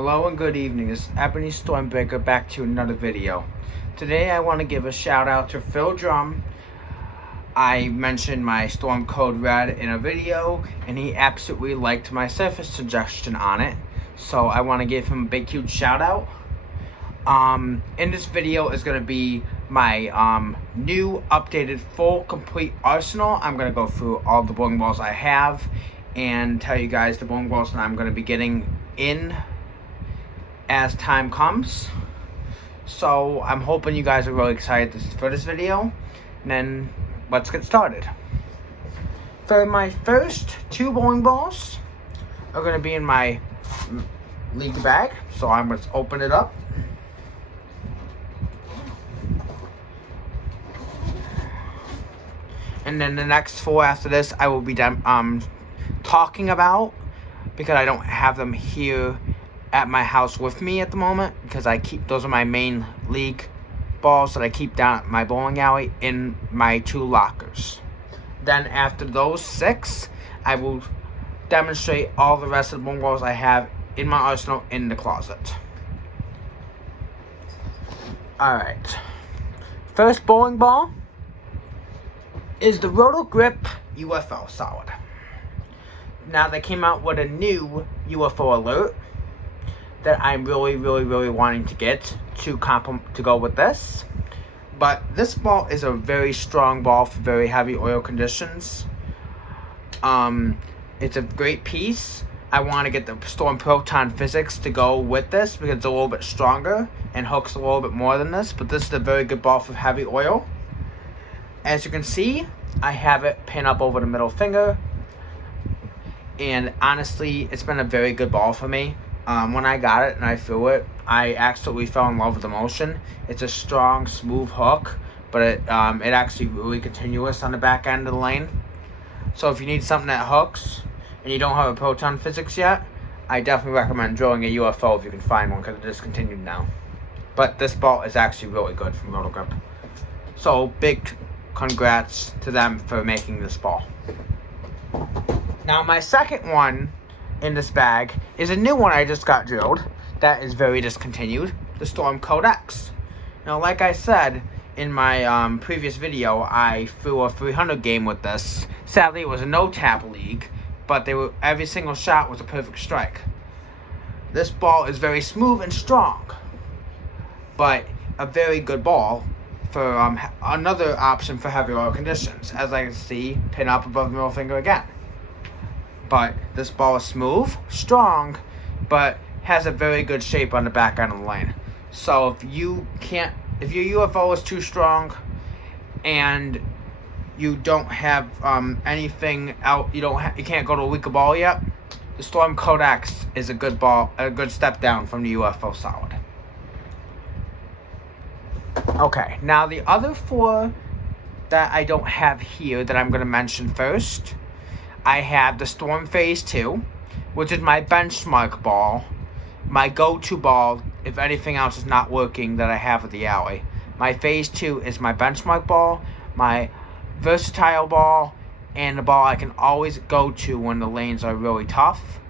Hello and good evening. This is Ebony Stormbreaker back to another video. Today I want to give a shout out to Phil Drum. I mentioned my Storm Code Red in a video and he absolutely liked my surface suggestion on it. So I want to give him a big huge shout out. In this video is going to be my new updated full complete arsenal. I'm going to go through all the bowling balls I have and tell you guys the bowling balls that I'm going to be getting in as time comes. So I'm hoping you guys are really excited for this video. And then let's get started. For my first two bowling balls are going to be in my league bag. So I'm going to open it up. And then the next four after this I will be done talking about, because I don't have them here at my house with me at the moment, because those are my main league balls that I keep down at my bowling alley in my two lockers. Then after those six, I will demonstrate all the rest of the bowling balls I have in my arsenal in the closet. Alright. First bowling ball is the Roto Grip UFO Solid. Now they came out with a new UFO alert that I'm really wanting to get to go with this. But this ball is a very strong ball for very heavy oil conditions. It's a great piece. I want to get the Storm Proton Physics to go with this because it's a little bit stronger and hooks a little bit more than this. But this is a very good ball for heavy oil. As you can see, I have it pinned up over the middle finger. And honestly, it's been a very good ball for me. When I got it and I threw it, I absolutely fell in love with the motion. It's a strong, smooth hook, but it actually really continuous on the back end of the lane. So if you need something that hooks and you don't have a proton physics yet, I definitely recommend drilling a UFO if you can find one, because it's discontinued now. But this ball is actually really good from Roto Grip. So big congrats to them for making this ball. Now my second one in this bag is a new one I just got drilled that is very discontinued, the Storm Code X. Now like I said in my previous video, I threw a 300 game with this. Sadly it was a no-tap league, but every single shot was a perfect strike. This ball is very smooth and strong, but a very good ball for another option for heavy oil conditions. As I can see, pin up above the middle finger again. But this ball is smooth, strong, but has a very good shape on the back end of the lane. So if your UFO is too strong and you don't have anything out, you can't go to a weaker ball yet, the Storm Code X is a good ball, a good step down from the UFO Solid. Okay, now the other four that I don't have here that I'm going to mention first, I have the Storm Phase 2, which is my benchmark ball, my go-to ball if anything else is not working that I have at the alley. My Phase 2 is my benchmark ball, my versatile ball, and the ball I can always go to when the lanes are really tough,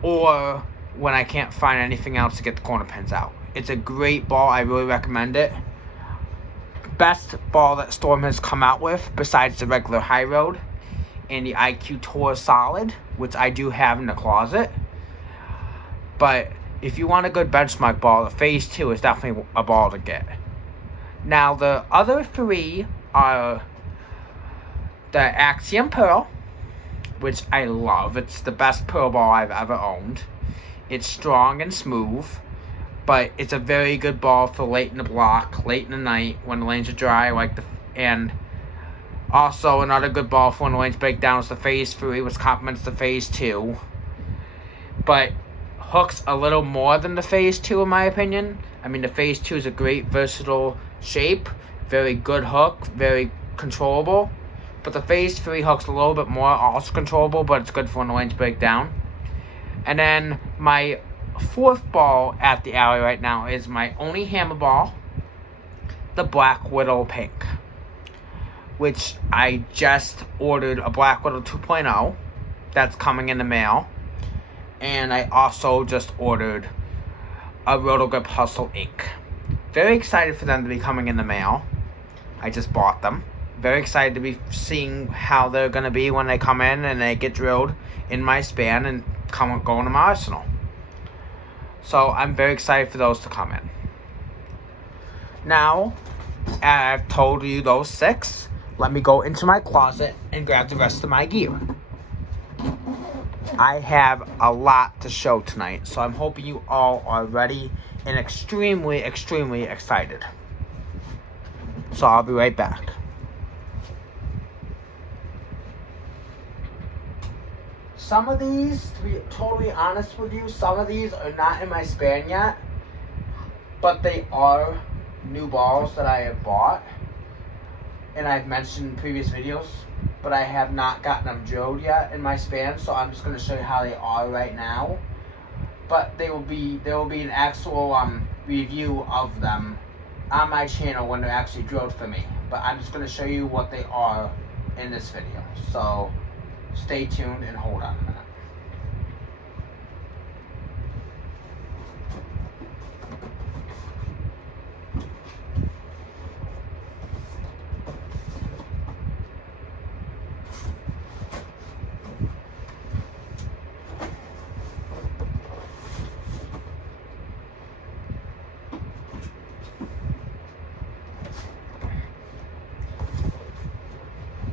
or when I can't find anything else to get the corner pins out. It's a great ball, I really recommend it. Best ball that Storm has come out with besides the regular high road and the IQ Tour Solid, which I do have in the closet. But if you want a good benchmark ball, the Phase 2 is definitely a ball to get. Now the other three are the Axiom Pearl, which I love. It's the best pearl ball I've ever owned. It's strong and smooth, but it's a very good ball for late in the block, late in the night when the lanes are dry, and also another good ball for when the lanes break down is the Phase 3, which complements the Phase 2. But hooks a little more than the Phase 2 in my opinion. I mean, the Phase 2 is a great versatile shape, very good hook, very controllable. But the Phase 3 hooks a little bit more, also controllable, but it's good for when the lanes break down. And then my fourth ball at the alley right now is my only hammer ball, the Black Widow Pink, which I just ordered a Black Widow 2.0 that's coming in the mail. And I also just ordered a Roto Grip Hustle ink. Very excited for them to be coming in the mail. I just bought them. Very excited to be seeing how they're going to be when they come in and they get drilled in my span and go into my arsenal. So I'm very excited for those to come in. Now, I've told you those 6. Let me go into my closet and grab the rest of my gear. I have a lot to show tonight, so I'm hoping you all are ready and extremely, extremely excited. So I'll be right back. Some of these, to be totally honest with you, some of these are not in my span yet, but they are new balls that I have bought, and I've mentioned in previous videos, but I have not gotten them drilled yet in my span, so I'm just going to show you how they are right now. But there will be an actual review of them on my channel when they're actually drilled for me. But I'm just going to show you what they are in this video. So stay tuned and hold on a minute.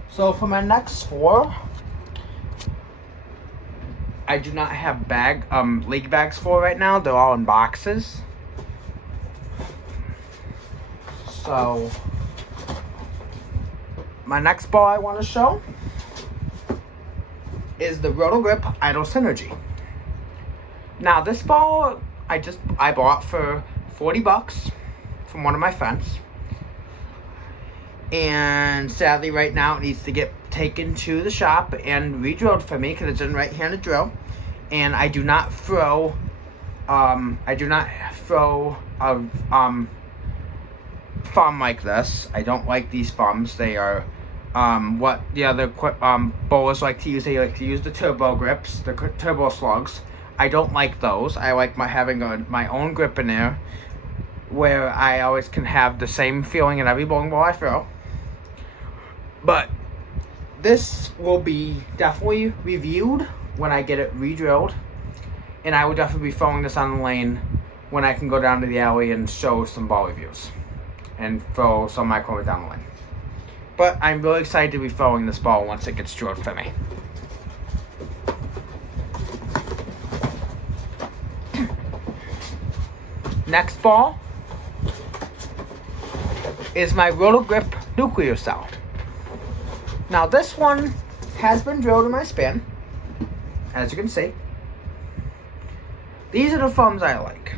So for my next 4, I do not have league bags for right now. They're all in boxes. So my next ball I want to show is the Roto Grip Idle Synergy. Now this ball I bought for $40 from one of my friends. And sadly, right now, it needs to get taken to the shop and re-drilled for me because it's in right-handed drill. And I do not throw a thumb like this. I don't like these thumbs. They are what the other bowlers like to use. They like to use the turbo grips, the turbo slugs. I don't like those. I like having my own grip in there, where I always can have the same feeling in every bowling ball I throw. But this will be definitely reviewed when I get it re-drilled. And I will definitely be throwing this on the lane when I can go down to the alley and show some ball reviews. And throw some micro down the lane. But I'm really excited to be throwing this ball once it gets drilled for me. Next ball is my Roto Grip Nuclear Cell. Now this one has been drilled in my span, as you can see. These are the thumbs I like.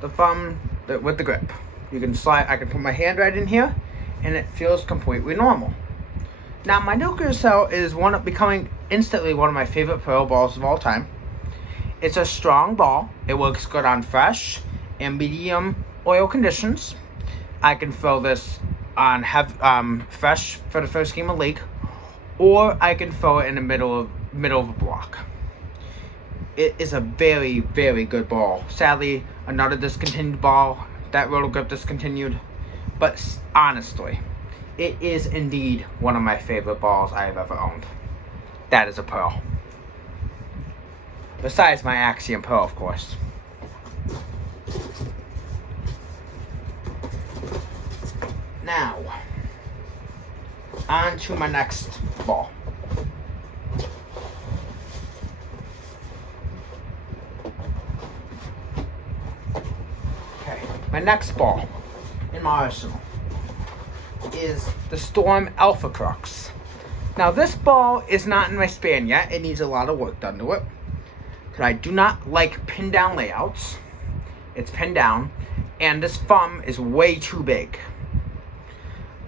The thumb with the grip. You can slide. I can put my hand right in here, and it feels completely normal. Now my Nuclear Cell is becoming instantly one of my favorite pearl balls of all time. It's a strong ball. It works good on fresh and medium oil conditions. I can throw this on fresh for the first game of league, or I can throw it in the middle of a block. It is a very, very good ball. Sadly, another discontinued ball. That Roto Grip discontinued. But honestly, it is indeed one of my favorite balls I have ever owned. That is a pearl. Besides my Axiom Pearl, of course. Now, on to my next ball. Okay, my next ball in my arsenal is the Storm Alpha Crux. Now this ball is not in my span yet. It needs a lot of work done to it. Because I do not like pin down layouts. It's pinned down. And this thumb is way too big.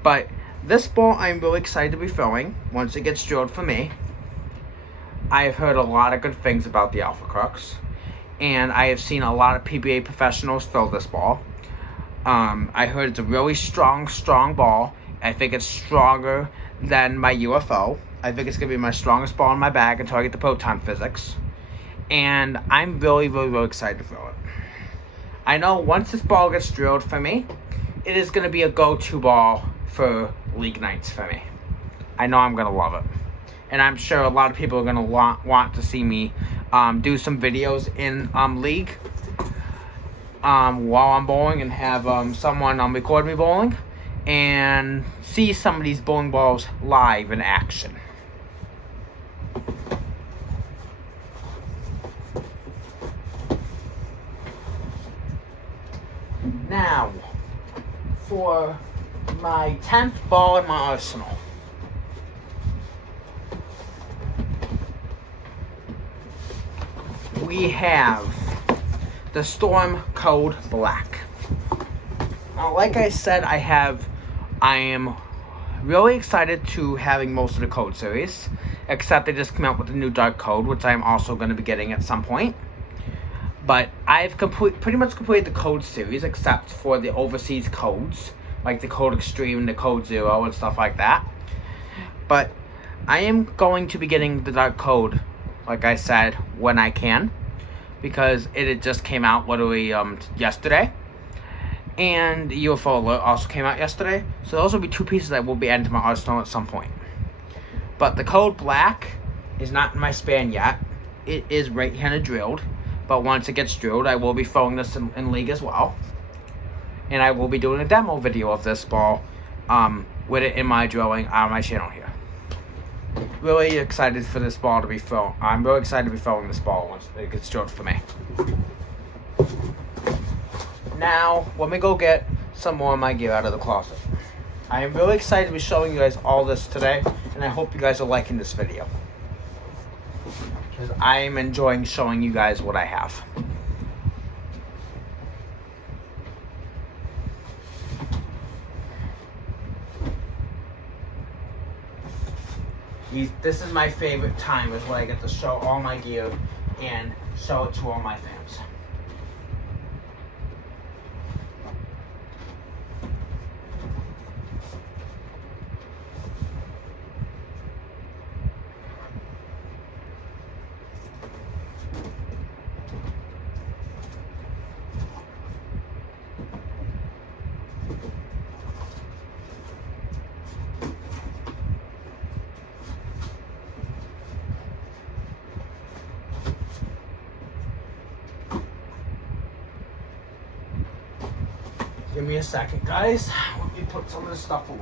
But this ball I'm really excited to be throwing once it gets drilled for me. I have heard a lot of good things about the Alpha Crux. And I have seen a lot of PBA professionals throw this ball. I heard it's a really strong ball. I think it's stronger than my UFO. I think it's going to be my strongest ball in my bag until I get the proton physics. And I'm really, really, really excited to throw it. I know once this ball gets drilled for me, it is going to be a go-to ball for league nights for me. I know I'm going to love it. And I'm sure a lot of people are going to want to see me do some videos in league while I'm bowling, and have someone record me bowling and see some of these bowling balls live in action. Now, for my 10th ball in my arsenal. We have the Storm Code Black. Now, like I said, I am really excited to having most of the code series, except they just came out with the new Dark Code, which I'm also going to be getting at some point. But I've pretty much completed the code series, except for the overseas codes, like the Code Extreme, the Code Zero, and stuff like that. But I am going to be getting the Dark Code, like I said, when I can, because it had just came out literally yesterday. And UFO Alert also came out yesterday. So those will be two pieces that will be added to my arsenal at some point. But the Code Black is not in my span yet. It is right-handed drilled. But once it gets drilled, I will be throwing this in league as well. And I will be doing a demo video of this ball with it in my drilling on my channel here. Really excited for this ball to be thrown. I'm really excited to be throwing this ball once it gets drilled for me. Now, let me go get some more of my gear out of the closet. I am really excited to be showing you guys all this today, and I hope you guys are liking this video, because I am enjoying showing you guys what I have. This is my favorite time, is when I get to show all my gear and show it to all my fans. Give me a second, guys. Let me put some of this stuff away.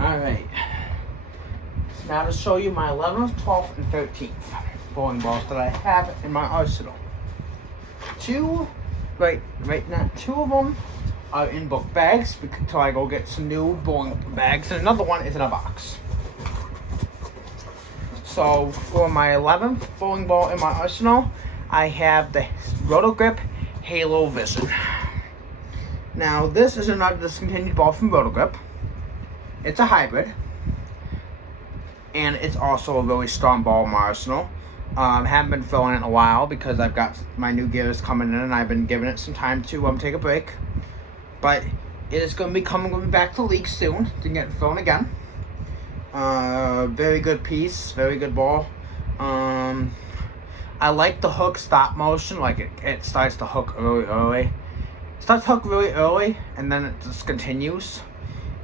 Alright, so now to show you my 11th, 12th, and 13th bowling balls that I have in my arsenal. Right now, two of them are in book bags until I go get some new bowling bags, and another one is in a box. So for my 11th bowling ball in my arsenal, I have the Roto Grip Halo Vision. Now this is another discontinued ball from Roto Grip. It's a hybrid, and it's also a really strong ball in my arsenal. Haven't been throwing it in a while because I've got my new gears coming in, and I've been giving it some time to take a break. But it is going to be coming back to league soon to get thrown again. Very good piece, very good ball. I like the hook stop motion, like it starts to hook really early. It starts to hook really early, and then it just continues.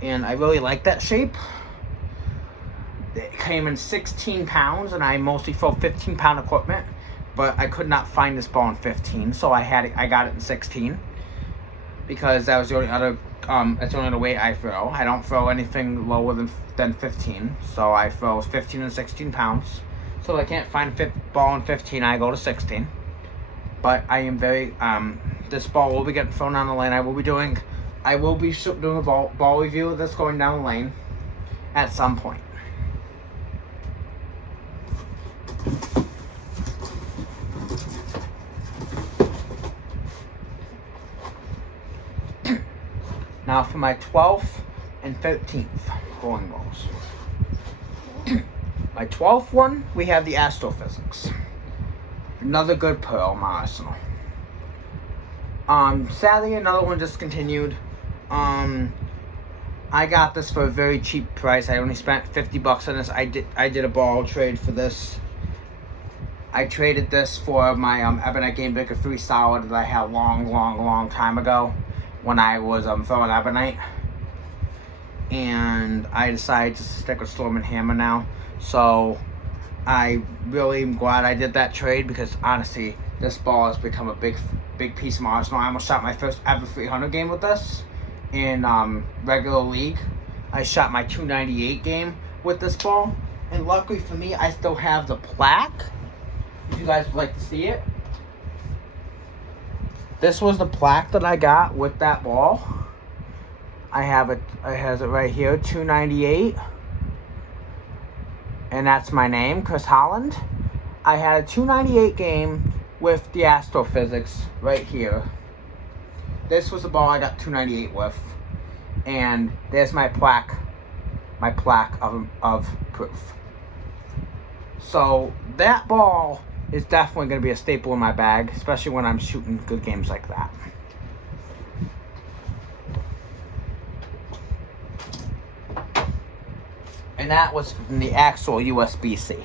And I really like that shape. It came in 16 pounds, and I mostly throw 15-pound equipment, but I could not find this ball in 15, so I got it in 16, because that was the only other it's only the weight I throw. I don't throw anything lower than 15. So I throw 15 and 16 pounds. So if I can't find a ball in 15, I go to 16. But I am very, this ball will be getting thrown down the lane. I will be doing a ball review that's going down the lane at some point. Now for my 12th and 13th bowling balls. My 12th one, we have the Astrophysics. Another good pearl in my arsenal. Sadly, another one discontinued. I got this for a very cheap price. I only spent $50 on this. I did a ball trade for this. I traded this for my Ebonite Game Breaker 3 Solid that I had a long time ago when I was throwing Ebonite. And I decided to stick with Storm and Hammer now. So I really am glad I did that trade because honestly, this ball has become a big piece of my arsenal. I almost shot my first ever 300 game with this in regular league. I shot my 298 game with this ball. And luckily for me, I still have the plaque. If you guys would like to see it. This was the plaque that I got with that ball. I have it. It has it right here, 298. And that's my name, Chris Holland. I had a 298 game with the Astrophysics right here. This was the ball I got 298 with. And there's my plaque of proof. So that ball is definitely going to be a staple in my bag, especially when I'm shooting good games like that. And that was from the actual USB-C.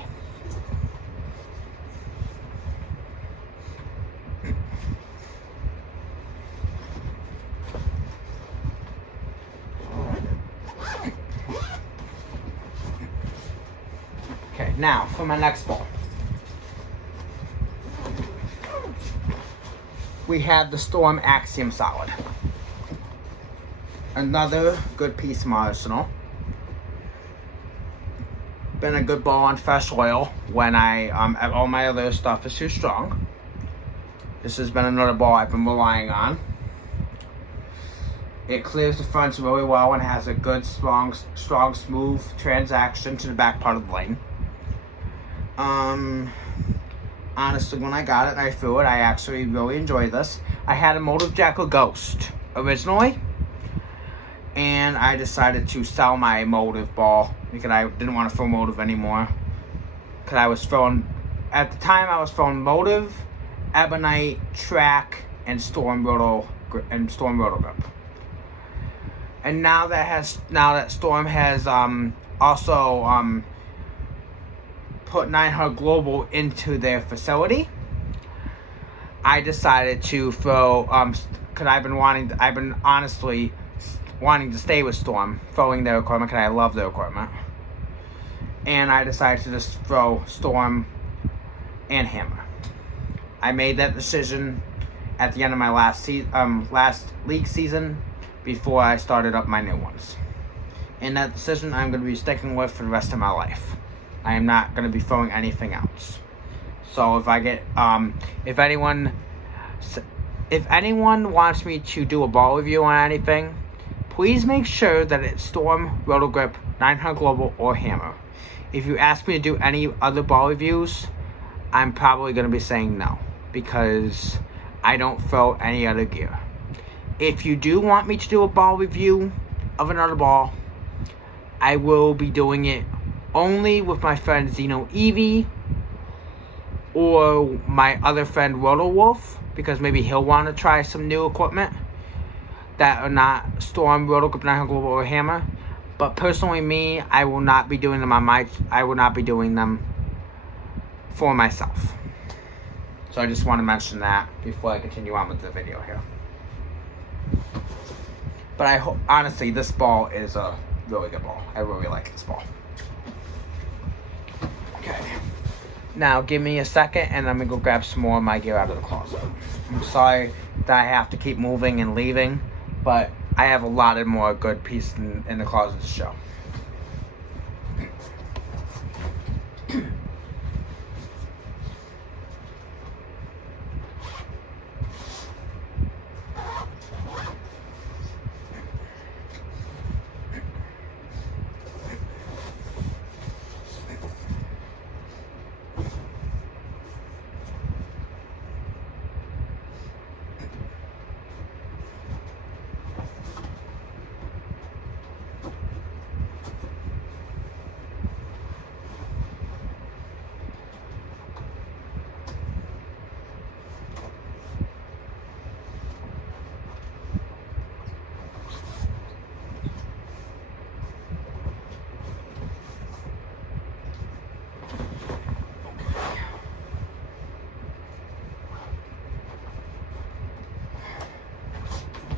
Okay, now for my next ball. We have the Storm Axiom Solid. Another good piece of my arsenal. Been a good ball on fresh oil when all my other stuff is too strong. This has been another ball I've been relying on. It clears the fronts really well and has a good, strong, smooth transaction to the back part of the lane. Honestly, when I got it and I threw it, I actually really enjoyed this. I had a Motive Jackal Ghost originally, and I decided to sell my Motive ball because I didn't want to throw Motive anymore. Because I was throwing, at the time I was throwing Motive, Ebonite, Track, and Storm Roto Grip. And now that Storm has also put 900 Global into their facility, I decided to throw because I've been honestly wanting to stay with Storm, throwing their equipment because I love their equipment, and I decided to just throw Storm and Hammer. I made that decision at the end of my last league season before I started up my new ones, and that decision I'm going to be sticking with for the rest of my life. I am not going to be throwing anything else. So if I get, if anyone wants me to do a ball review on anything, please make sure that it's Storm, Roto Grip, 900 Global, or Hammer. If you ask me to do any other ball reviews, I'm probably going to be saying no, because I don't throw any other gear. If you do want me to do a ball review of another ball, I will be doing it only with my friend Zeno Evie or my other friend Roto Wolf, because maybe he'll want to try some new equipment that are not Storm, Roto Grip, 900 Global, or Hammer. But personally, me, I will not be doing them I will not be doing them for myself. So I just want to mention that before I continue on with the video here. But honestly, this ball is a really good ball. I really like this ball. Okay. Now, give me a second, and I'm going to go grab some more of my gear out of the closet. I'm sorry that I have to keep moving and leaving, but I have a lot of more good pieces in the closet to show.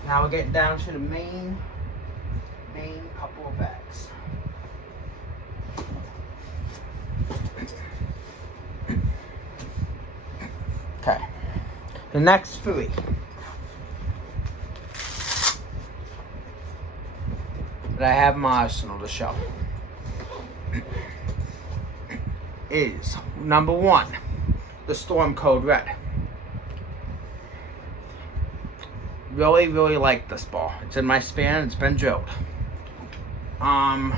Now we're getting down to the main couple of bags. Okay. The next 3 that I have in my arsenal to show is number 1, the Storm Code Red. Really, really like this ball. It's in my span. It's been drilled. I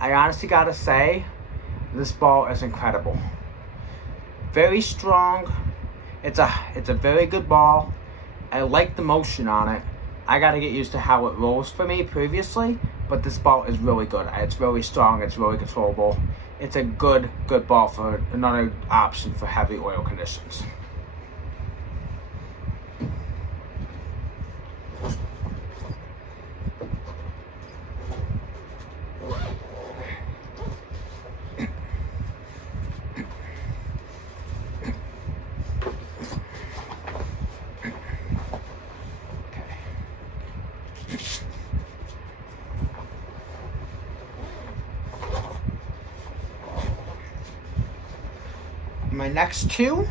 honestly gotta say, this ball is incredible. Very strong. It's a very good ball. I like the motion on it. I gotta get used to how it rolls for me previously, but this ball is really good. It's really strong. It's really controllable. It's a good ball for another option for heavy oil conditions. My next 2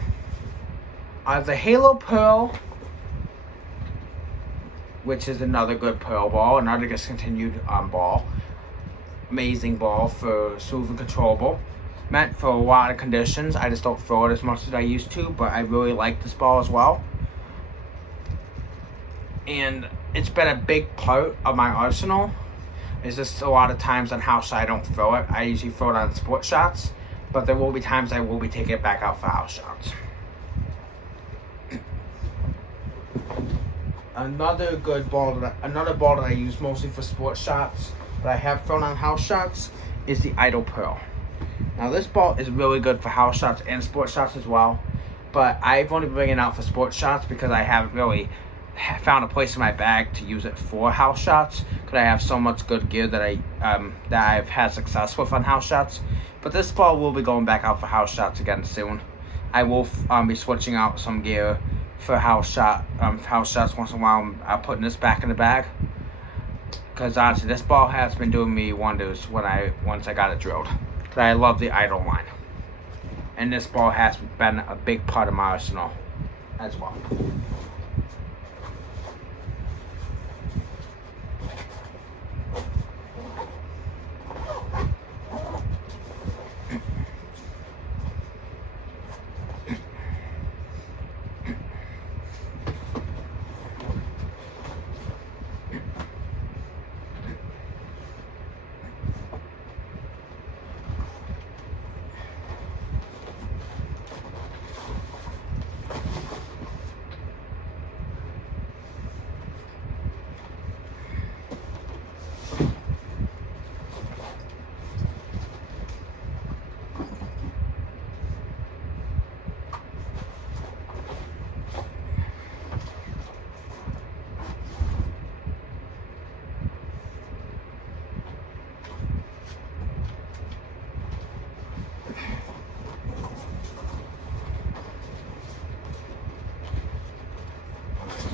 are the Halo Pearl, which is another good pearl ball, another discontinued ball. Amazing ball for smooth and controllable. Meant for a lot of conditions. I just don't throw it as much as I used to, but I really like this ball as well. And it's been a big part of my arsenal. It's just a lot of times on house I don't throw it. I usually throw it on sport shots. But there will be times I will be taking it back out for house shots. Another ball that I use mostly for sports shots, that I have thrown on house shots, is the Idle Pearl. Now this ball is really good for house shots and sports shots as well, but I've only been bringing it out for sports shots because I haven't really found a place in my bag to use it for house shots, because I have so much good gear that I've had success with on house shots. But this ball will be going back out for house shots again soon. I will be switching out some gear for house shots once in a while. I'm putting this back in the bag, because honestly, this ball has been doing me wonders once I got it drilled. But I love the Idle line, and this ball has been a big part of my arsenal as well.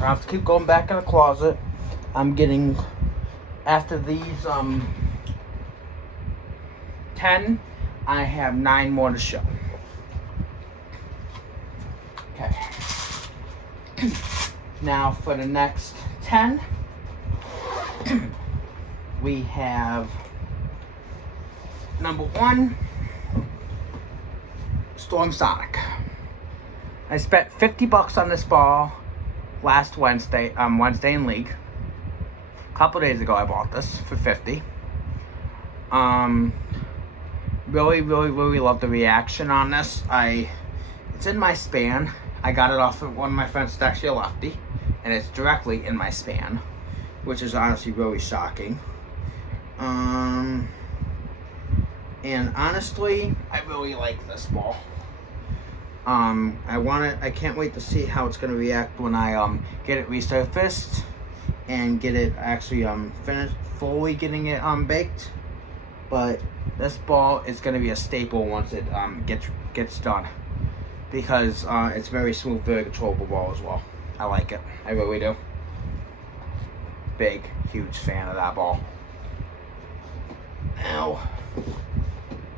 I have to keep going back in the closet. I'm getting, after these 10, I have 9 more to show. Okay. Now for the next 10, we have number 1, Storm Sonic. I spent $50 on this ball last Wednesday in League. A couple days ago I bought this for $50. Really love the reaction on this. It's in my span. I got it off of one of my friends that's actually a lefty, and it's directly in my span, which is honestly really shocking. And honestly, I really like this ball. I can't wait to see how it's gonna react when I get it resurfaced and get it actually finished, fully getting it baked. But this ball is gonna be a staple once it gets done, because it's very smooth, very controllable ball as well. I like it. I really do. Big, huge fan of that ball.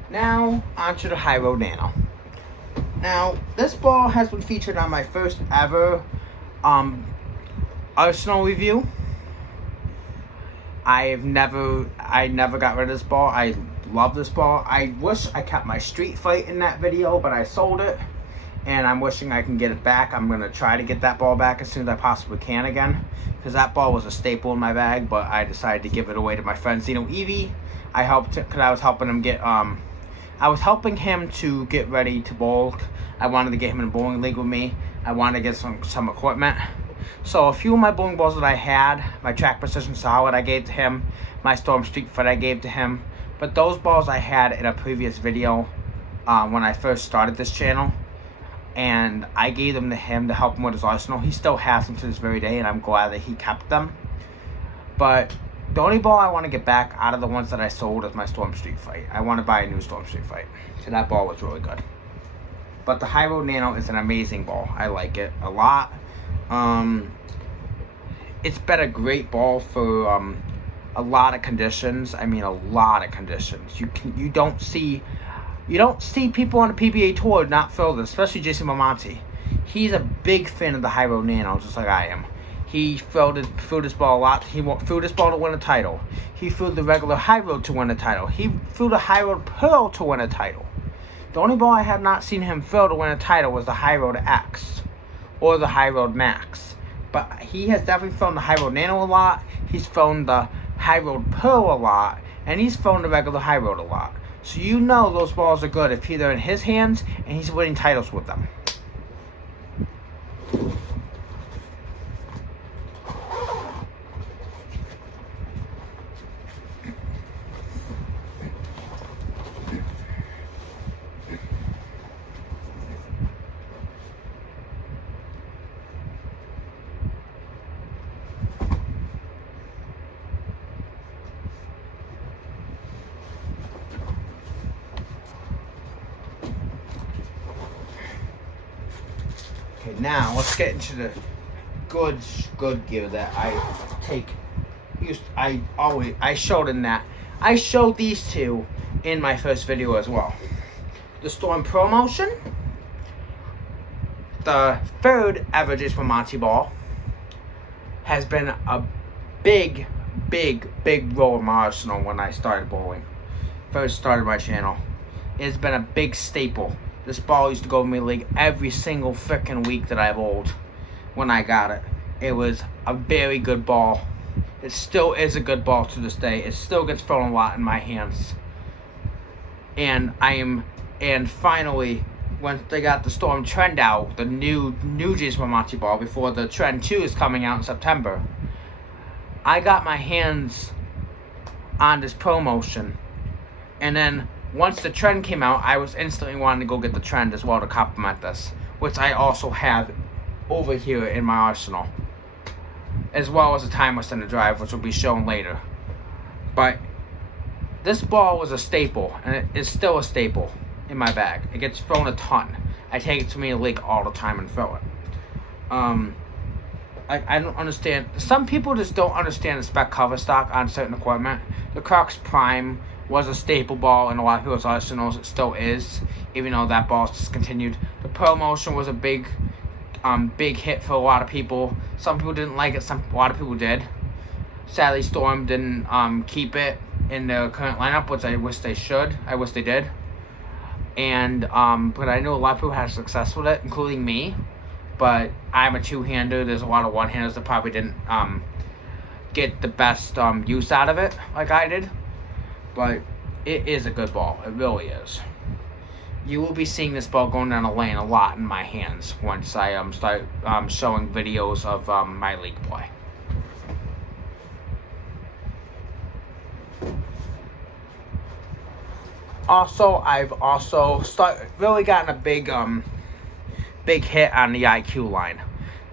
Now onto the High Road Nano. Now, this ball has been featured on my first ever Arsenal review. I never got rid of this ball. I love this ball. I wish I kept my Street Fight in that video, but I sold it, and I'm wishing I can get it back. I'm going to try to get that ball back as soon as I possibly can again, because that ball was a staple in my bag, but I decided to give it away to my friend Zeno Evie. I was helping him get I was helping him to get ready to bowl. I wanted to get him in a bowling league with me. I wanted to get some equipment. So a few of my bowling balls that I had, my Track Precision Solid I gave to him, my Storm Street Fight I gave to him. But those balls I had in a previous video when I first started this channel. And I gave them to him to help him with his arsenal. He still has them to this very day, and I'm glad that he kept them. But the only ball I want to get back out of the ones that I sold is my Storm Street Fight. I want to buy a new Storm Street Fight. So that ball was really good. But the High Road Nano is an amazing ball. I like it a lot. It's been a great ball for a lot of conditions. I mean, a lot of conditions. You don't see people on the PBA tour not fill this, especially Jason Momonte. He's a big fan of the High Road Nano, just like I am. He threw this ball a lot. He threw this ball to win a title. He threw the regular High Road to win a title. He threw the High Road Pearl to win a title. The only ball I have not seen him throw to win a title was the High Road X or the High Road Max. But he has definitely thrown the High Road Nano a lot. He's thrown the High Road Pearl a lot. And he's thrown the regular High Road a lot. So you know those balls are good if they're in his hands and he's winning titles with them. Okay, now let's get into the good gear that I take. I showed these two in my first video as well. The Storm Promotion, the third ever Jason Momonte ball, has been a big role in my arsenal when I started bowling. First started my channel. It's been a big staple. This ball used to go in my league every single freaking week that I bowled when I got it. It was a very good ball. It still is a good ball to this day. It still gets thrown a lot in my hands. And finally, once they got the Storm Trend out, the new Jason Momonte ball, before the Trend 2 is coming out in September, I got my hands on this promotion. And then once the Trend came out, I was instantly wanting to go get the Trend as well to complement this, which I also have over here in my arsenal, as well as the Timeless and the Drive, which will be shown later. But this ball was a staple, and it is still a staple in my bag. It gets thrown a ton. I take it to me in the league all the time and throw it. I don't understand. Some people just don't understand the spec cover stock on certain equipment. The Crocs Prime was a staple ball in a lot of people's arsenals. It still is, even though that ball's discontinued. The Pearl Motion was a big hit for a lot of people. Some people didn't like it. A lot of people did. Sadly, Storm didn't keep it in the current lineup, which I wish they should. I wish they did. And but I know a lot of people had success with it, including me. But I'm a two-hander. There's a lot of one-handers that probably didn't get the best use out of it like I did. But it is a good ball. It really is. You will be seeing this ball going down the lane a lot in my hands once I start showing videos of my league play. Also, I've also really gotten a big hit on the IQ line.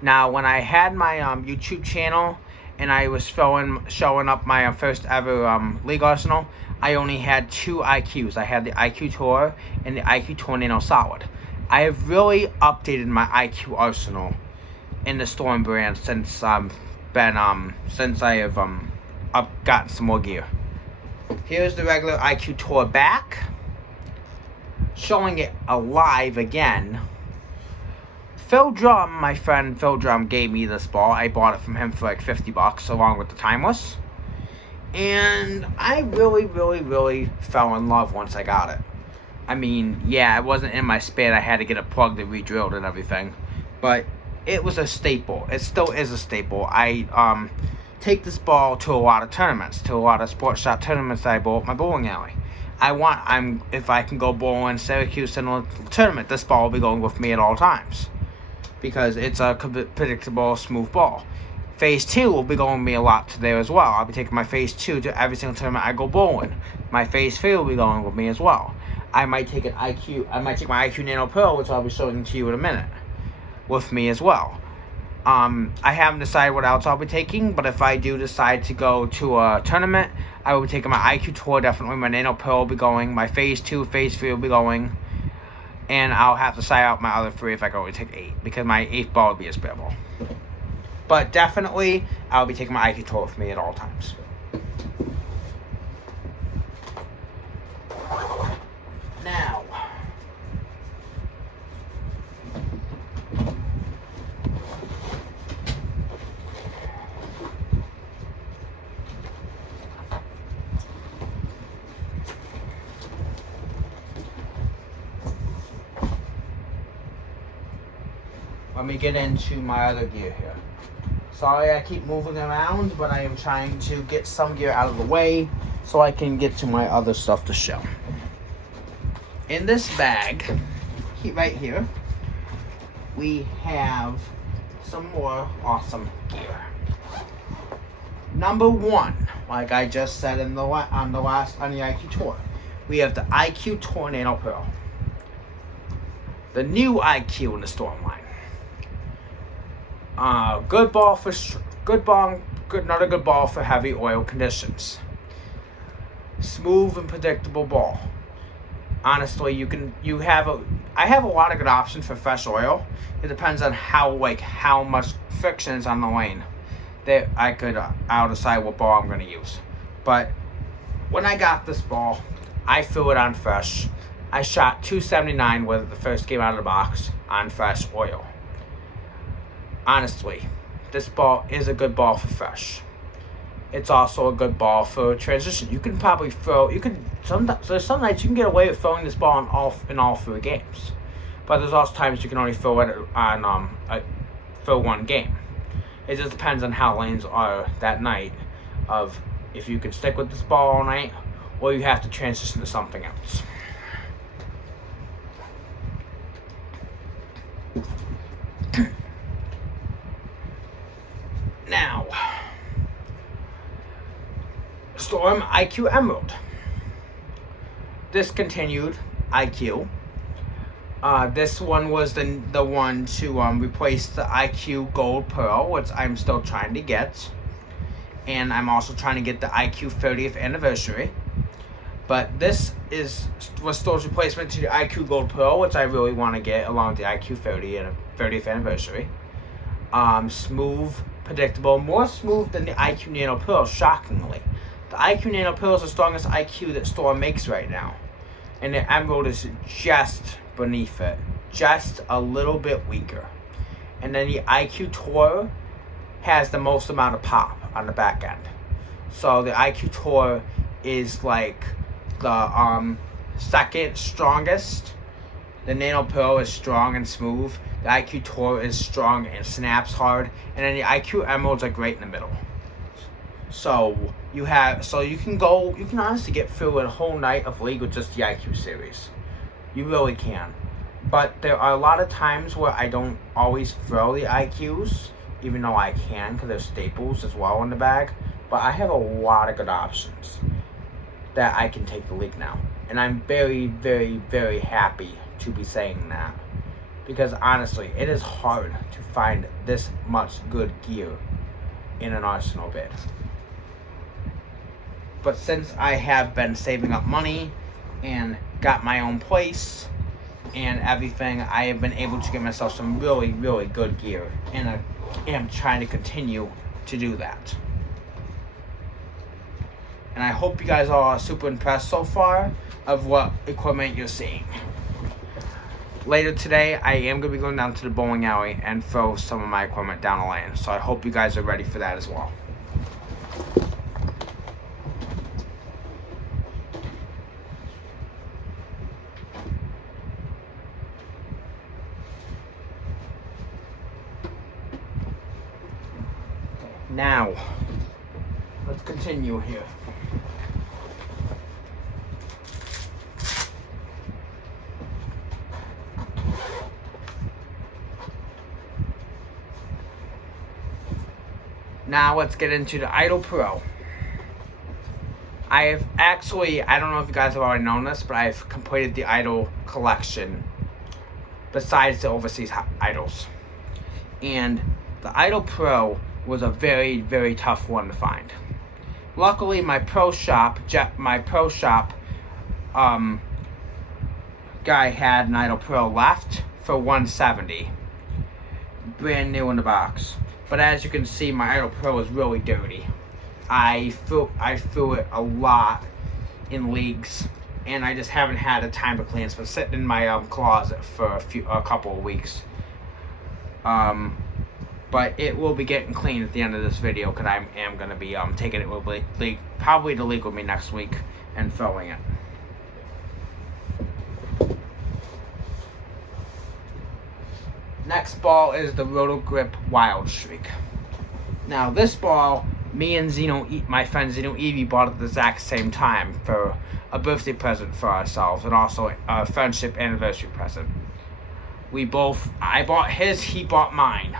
Now, when I had my YouTube channel and I was showing up my first ever League Arsenal, I only had 2 IQs. I had the IQ Tour and the IQ Tornado Solid. I have really updated my IQ arsenal in the Storm brand since I have gotten some more gear. Here's the regular IQ Tour back, showing it alive again. My friend Phil Drum gave me this ball. I bought it from him for like $50 along with the Timeless. And I really fell in love once I got it. I mean, yeah, it wasn't in my span. I had to get it plugged and re-drilled and everything. But it was a staple. It still is a staple. I take this ball to a lot of tournaments, to a lot of sports shop tournaments that I bowl at my bowling alley. If I can go bowling Syracuse in a tournament, this ball will be going with me at all times. Because it's a predictable, smooth ball. Phase 2 will be going with me a lot to there as well. I'll be taking my Phase 2 to every single tournament I go bowling. My Phase 3 will be going with me as well. I might take my IQ Nano Pearl, which I'll be showing to you in a minute, with me as well. I haven't decided what else I'll be taking, but if I do decide to go to a tournament, I will be taking my IQ Tour, definitely. My Nano Pearl will be going. My Phase 2, Phase 3 will be going. And I'll have to side out my other 3 if I can only take 8, because my 8th ball would be a spare ball. But definitely, I'll be taking my IQ Tour with me at all times. Now, let me get into my other gear here. Sorry I keep moving around, but I am trying to get some gear out of the way so I can get to my other stuff to show. In this bag, right here, we have some more awesome gear. Number 1, like I just said on the IQ Tour, we have the IQ Tornado Pearl. The new IQ in the Storm line. Another good ball for heavy oil conditions. Smooth and predictable ball. Honestly, I have a lot of good options for fresh oil. It depends on how much friction is on the lane that I'll decide what ball I'm going to use. But when I got this ball, I threw it on fresh. I shot 279 with it the first game out of the box on fresh oil. Honestly, this ball is a good ball for fresh. It's also a good ball for transition. You can probably some nights you can get away with throwing this ball in all 3 games. But there's also times you can only throw it on for 1 game. It just depends on how lanes are that night, of if you can stick with this ball all night or you have to transition to something else. Now, Storm IQ Emerald. Discontinued IQ. This one was the one to replace the IQ Gold Pearl, which I'm still trying to get. And I'm also trying to get the IQ 30th anniversary. But this was Storm's replacement to the IQ Gold Pearl, which I really want to get along with the IQ 30th anniversary. Smooth, predictable, more smooth than the IQ Nano Pearl, shockingly. The IQ Nano Pearl is the strongest IQ that Storm makes right now. And the Emerald is just beneath it. Just a little bit weaker. And then the IQ Tour has the most amount of pop on the back end. So the IQ Tour is like the second strongest. The Nano Pro is strong and smooth. The IQ Tour is strong and snaps hard. And then the IQ Emeralds are great in the middle. So you can honestly get through a whole night of League with just the IQ series. You really can. But there are a lot of times where I don't always throw the IQs, even though I can, because there's staples as well in the bag. But I have a lot of good options that I can take the League now. And I'm very, very, very happy to be saying that. Because honestly, it is hard to find this much good gear in an Arsenal bid. But since I have been saving up money and got my own place and everything, I have been able to get myself some really, really good gear. And I am trying to continue to do that. And I hope you guys all are super impressed so far of what equipment you're seeing. Later today, I am going to be going down to the bowling alley and throw some of my equipment down the lane. So I hope you guys are ready for that as well. Now, let's continue here. Now let's get into the Idol Pro. I don't know if you guys have already known this, but I've completed the Idol collection besides the overseas idols. And the Idol Pro was a very, very tough one to find. Luckily, my pro shop guy had an Idol Pro left for $170, brand new in the box. But as you can see, my Idol Pro is really dirty. I threw it a lot in leagues, and I just haven't had the time to clean it. It's been sitting in my closet for a couple of weeks. But it will be getting clean at the end of this video, because I am going to be taking it with league, probably to league with me next week, and throwing it. Next ball is the Roto Grip Wild Streak. Now this ball, me and my friend Zeno Evie bought at the exact same time for a birthday present for ourselves, and also a friendship anniversary present. I bought his, he bought mine.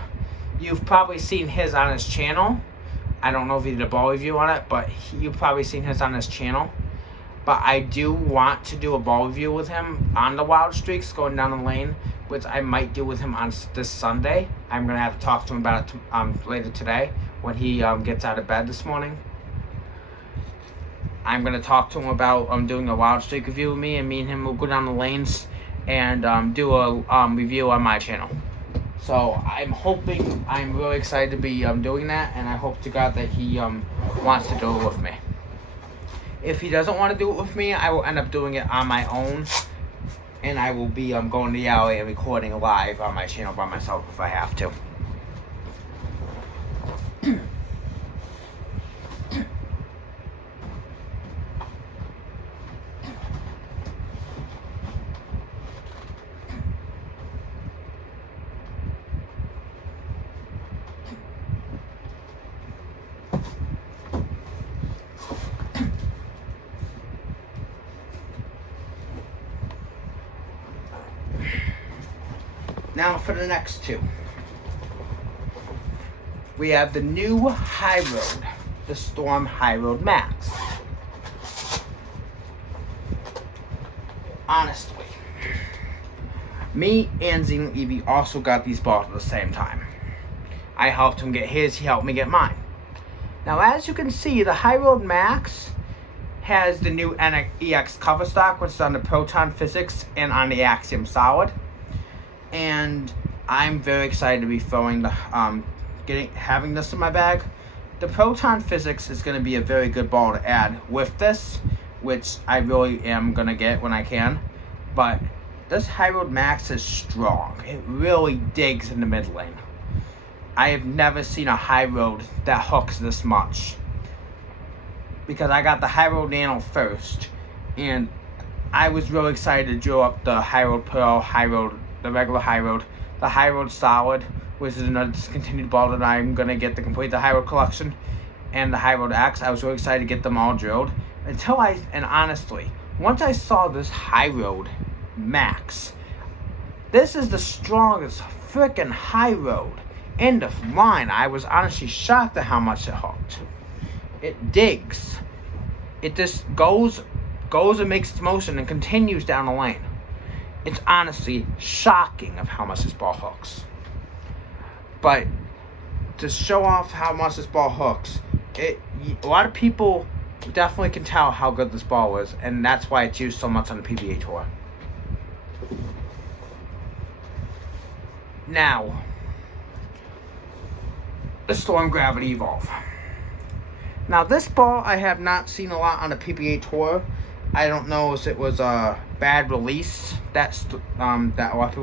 You've probably seen his on his channel. I don't know if he did a ball review on it, but you've probably seen his on his channel. But I do want to do a ball review with him on the Wild Streaks going down the lane, which I might do with him on this Sunday. I'm going to have to talk to him about it later today when he gets out of bed this morning. I'm going to talk to him about doing a Wild Streak review with me, and him will go down the lanes and do a review on my channel. So I'm really excited to be doing that, and I hope to God that he wants to do it with me. If he doesn't want to do it with me, I will end up doing it on my own, and I will be going to the alley and recording live on my channel by myself if I have to. Now for the next two. We have the new High Road, the Storm High Road Max. Honestly, me and Zeno Evie also got these balls at the same time. I helped him get his, he helped me get mine. Now as you can see, the High Road Max has the new EX cover stock, which is on the Proton Physics and on the Axiom Solid. And I'm very excited to be throwing the having this in my bag. The Proton Physics is going to be a very good ball to add with this, which I really am going to get when I can. But this High Road Max is strong. It really digs in the mid lane. I have never seen a High Road that hooks this much. because I got the High Road Nano first, and I was really excited to drill up the High Road Pearl, the regular High Road, the High Road Solid, which is another discontinued ball that I'm going to get to complete the High Road collection, and the High Road X. I was really excited to get them all drilled. And honestly, once I saw this High Road Max, this is the strongest freaking High Road in the line. I was honestly shocked at how much it hooked. It digs. It just goes and makes its motion and continues down the lane. It's honestly shocking of how much this ball hooks. But to show off how much this ball hooks, a lot of people definitely can tell how good this ball is, and that's why it's used so much on the PBA Tour. Now, the Storm Gravity Evolve. Now, this ball I have not seen a lot on the PBA Tour. I don't know if it was a bad release that a lot of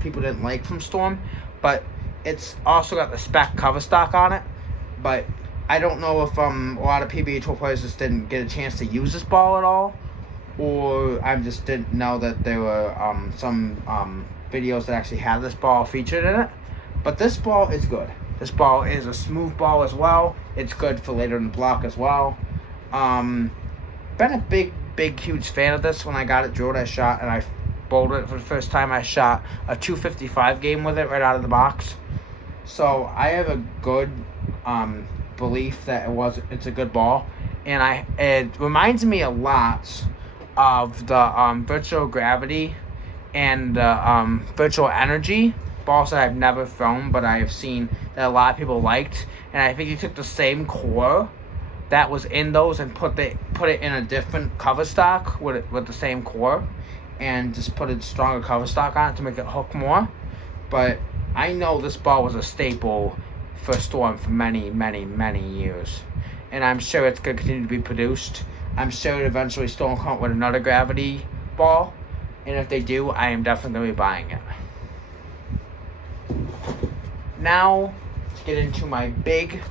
people didn't like from Storm, but it's also got the spec cover stock on it. But I don't know if a lot of PBA Tour players just didn't get a chance to use this ball at all, or I just didn't know that there were some videos that actually had this ball featured in it. But this ball is good. This ball is a smooth ball as well. It's good for later in the block as well. Been a big, huge fan of this. When I got it drilled, I shot and I bowled it for the first time. I shot a 255 game with it right out of the box. So I have a good belief that it's a good ball, and it reminds me a lot of the virtual gravity and virtual energy balls that I've never thrown, but I have seen that a lot of people liked. And I think he took the same core that was in those and put it in a different cover stock with the same core, and just put a stronger cover stock on it to make it hook more. But I know this ball was a staple for Storm for many, many, many years, and I'm sure it's going to continue to be produced. I'm sure eventually Storm will come up with another gravity ball, and if they do, I am definitely going to be buying it. Now, let's get into my big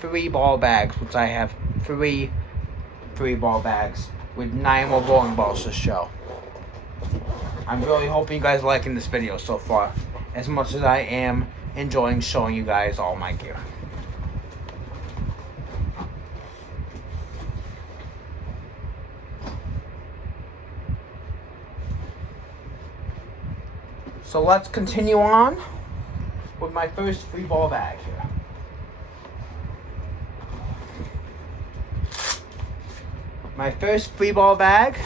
3-ball bags, which I have three ball bags with 9 more bowling balls to show. I'm really hoping you guys are liking this video so far, as much as I am enjoying showing you guys all my gear. So let's continue on with my first 3-ball bag here. My first 3-ball bag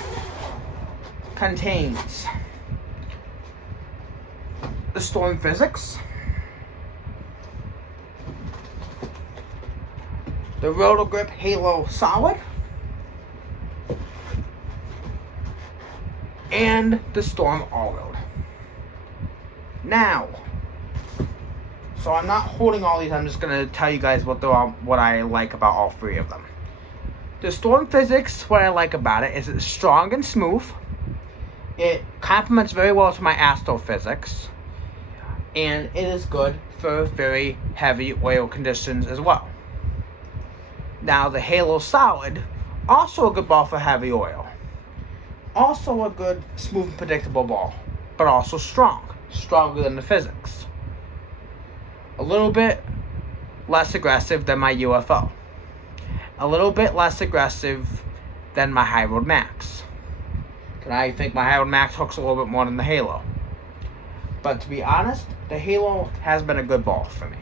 contains the Storm Physics, the Roto Grip Halo Solid, and the Storm All-Road. Now, so I'm not holding all these, I'm just going to tell you guys what I like about all 3 of them. The Storm Physics, what I like about it is it's strong and smooth. It complements very well to my Astrophysics, and it is good for very heavy oil conditions as well. Now, the Halo Solid, also a good ball for heavy oil. Also a good, smooth and predictable ball, but also strong. Stronger than the Physics. A little bit less aggressive than my UFO. A little bit less aggressive than my High Road Max. And I think my High Road Max hooks a little bit more than the Halo. But to be honest, the Halo has been a good ball for me.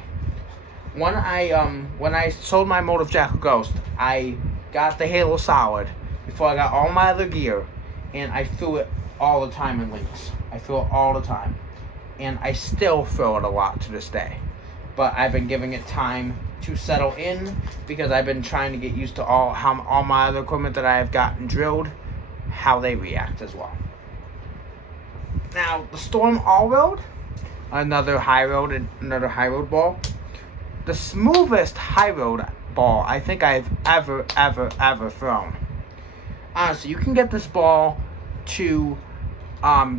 When I sold my Motive Jackal Ghost, I got the Halo Solid before I got all my other gear, and I threw it all the time in links. I threw it all the time. And I still throw it a lot to this day. But I've been giving it time to settle in, because I've been trying to get used to all my other equipment that I have gotten drilled, how they react as well. Now, the Storm All-Road, another high road ball. The smoothest high road ball I think I've ever thrown. Honestly, you can get this ball to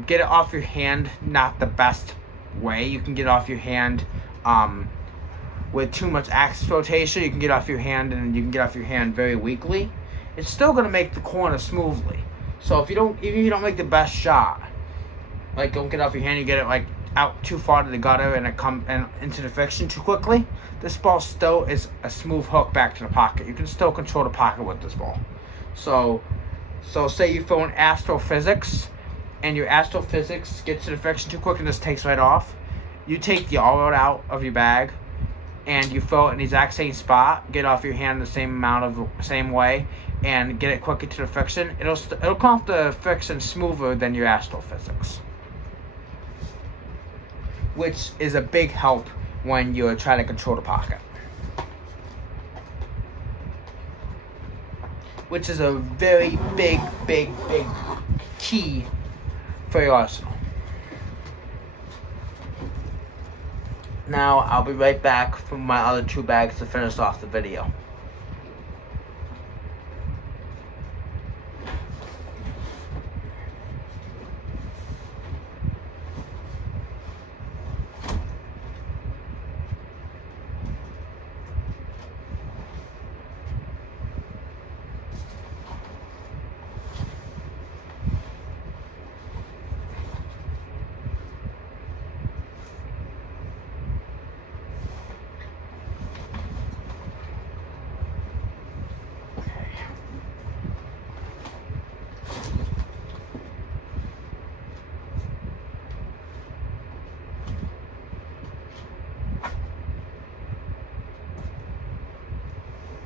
get it off your hand, not the best way. You can get it off your hand with too much axis rotation, you can get off your hand, and you can get off your hand very weakly. It's still gonna make the corner smoothly. So if you don't, even if you don't make the best shot, like don't get off your hand, you get it like out too far to the gutter and it come and into the friction too quickly, this ball still is a smooth hook back to the pocket. You can still control the pocket with this ball. So say you throw an astrophysics and your astrophysics gets to the friction too quick and this takes right off. You take the all out of your bag and you throw it in the exact same spot, get off your hand the same way, and get it quicker to the friction. It'll come off the friction smoother than your astrophysics, which is a big help when you're trying to control the pocket, which is a very big key for your arsenal. Now I'll be right back from my other 2 bags to finish off the video.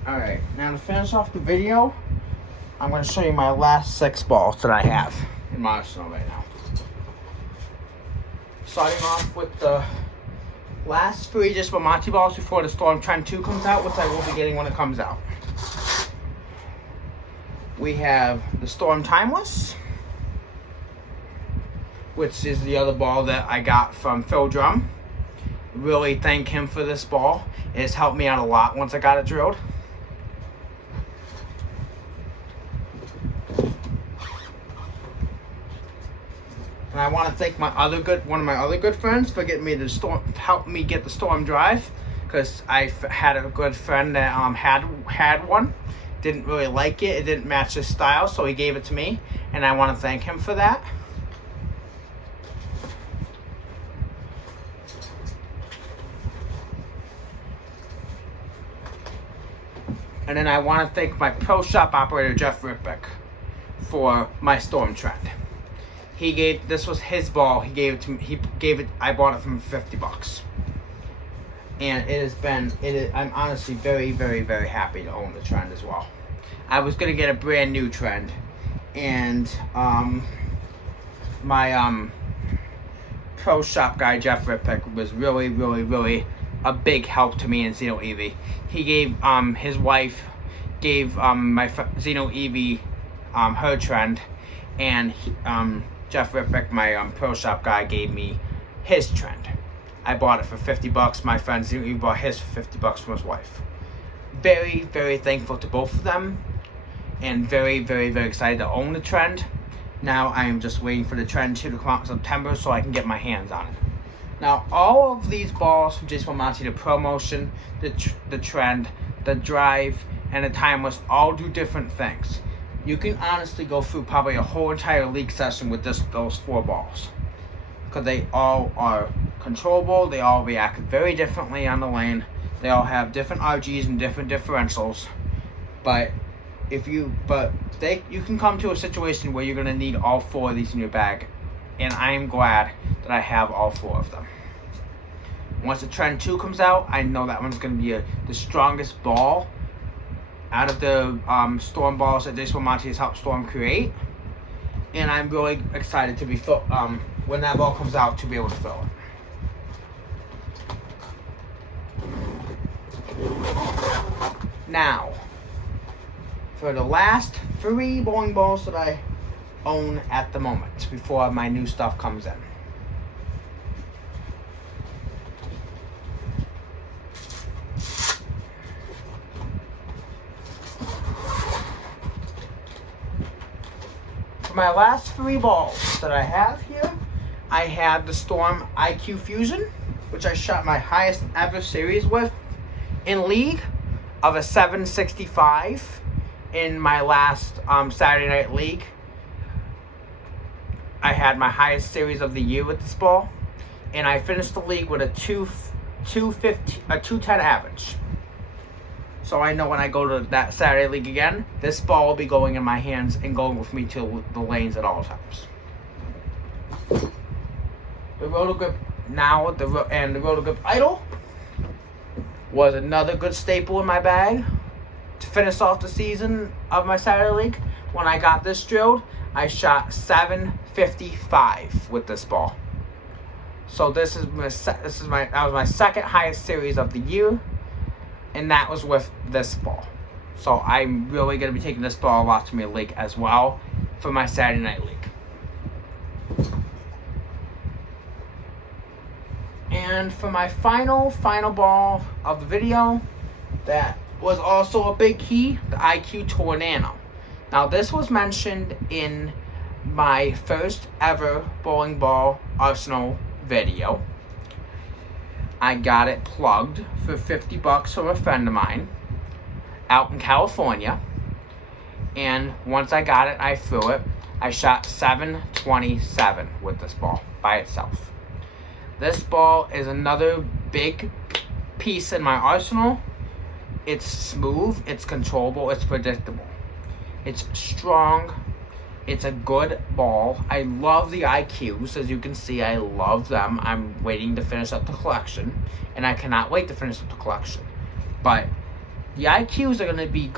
Alright, now to finish off the video, I'm going to show you my last 6 balls that I have in my arsenal right now. Starting off with the last 3 just Monty balls before the Storm Trend 2 comes out, which I will be getting when it comes out. We have the Storm Timeless, which is the other ball that I got from Phil Drum. Really thank him for this ball. It has helped me out a lot once I got it drilled. And I want to thank one of my other good friends for getting me help me get the Storm Drive, because I had a good friend that had one, didn't really like it. It didn't match his style, so he gave it to me, and I want to thank him for that. And then I want to thank my pro shop operator Jeff Rippick for my Storm Trend. This was his ball. He gave it to me. I bought it for $50, and I'm honestly very happy to own the Trend as well. I was gonna get a brand new Trend, and my pro shop guy Jeff Rippick was really a big help to me in Xeno Eevee. He gave his wife gave my Xeno Eevee her Trend, and Jeff Rippick, my pro shop guy, gave me his Trend. I bought it for $50. My friend Xeno Eevee bought his for $50 from his wife. Very thankful to both of them, and very excited to own the Trend. Now I am just waiting for the Trend 2 to come out in September so I can get my hands on it. Now all of these balls from Jason Monty, the ProMotion, the Trend, the Drive, and the Timeless all do different things. You can honestly go through probably a whole entire league session with those 4 balls, because they all are controllable. They all react very differently on the lane. They all have different RGs and different differentials. But you can come to a situation where you're gonna need all 4 of these in your bag, and I am glad that I have all 4 of them. Once the Trend 2 comes out, I know that one's gonna be the strongest ball out of the Storm balls that Jason Monty has helped Storm create, and I'm really excited to be when that ball comes out to be able to fill it. Now, for the last 3 bowling balls that I own at the moment before my new stuff comes in. For my last 3 balls that I have here, I have the Storm IQ Fusion, which I shot my highest ever series with in league of a 765 in my last Saturday night league. I had my highest series of the year with this ball, and I finished the league with a 210 average. So I know when I go to that Saturday league again, this ball will be going in my hands and going with me to the lanes at all times. The roto grip now, the roto grip idle was another good staple in my bag to finish off the season of my Saturday league. When I got this drilled, I shot 755 with this ball. So that was my second highest series of the year, and that was with this ball. So I'm really going to be taking this ball a lot to my league as well for my Saturday night league. And for my final ball of the video, that was also a big key, the IQ Tornado. Now this was mentioned in my first ever bowling ball arsenal video. I got it plugged for $50 from a friend of mine out in California. And once I got it, I threw it. I shot 727 with this ball by itself. This ball is another big piece in my arsenal. It's smooth, it's controllable, it's predictable. It's strong. It's a good ball. I love the IQs. As you can see, I love them. I'm waiting to finish up the collection, and I cannot wait to finish up the collection. But the IQs are going to be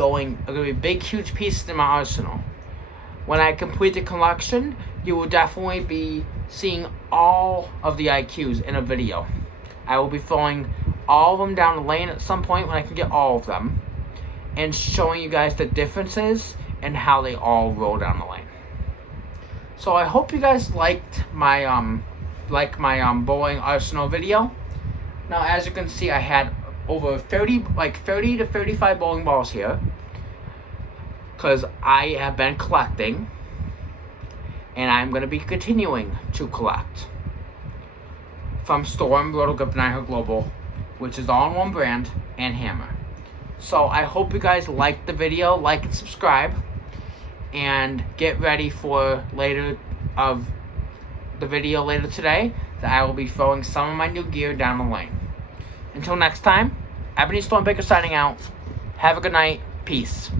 big, huge pieces in my arsenal. When I complete the collection, you will definitely be seeing all of the IQs in a video. I will be throwing all of them down the lane at some point when I can get all of them, and showing you guys the differences and how they all roll down the lane. So I hope you guys liked my bowling arsenal video. Now, as you can see, I had over 30 to 35 bowling balls here, because I have been collecting, and I'm going to be continuing to collect from Storm, Roto Grip, and Global, which is all in one brand, and Hammer. So I hope you guys liked the video. Like and subscribe, and get ready for later of the video later today that I will be throwing some of my new gear down the lane. Until next time, Ebony Storm Baker signing out. Have a good night. Peace.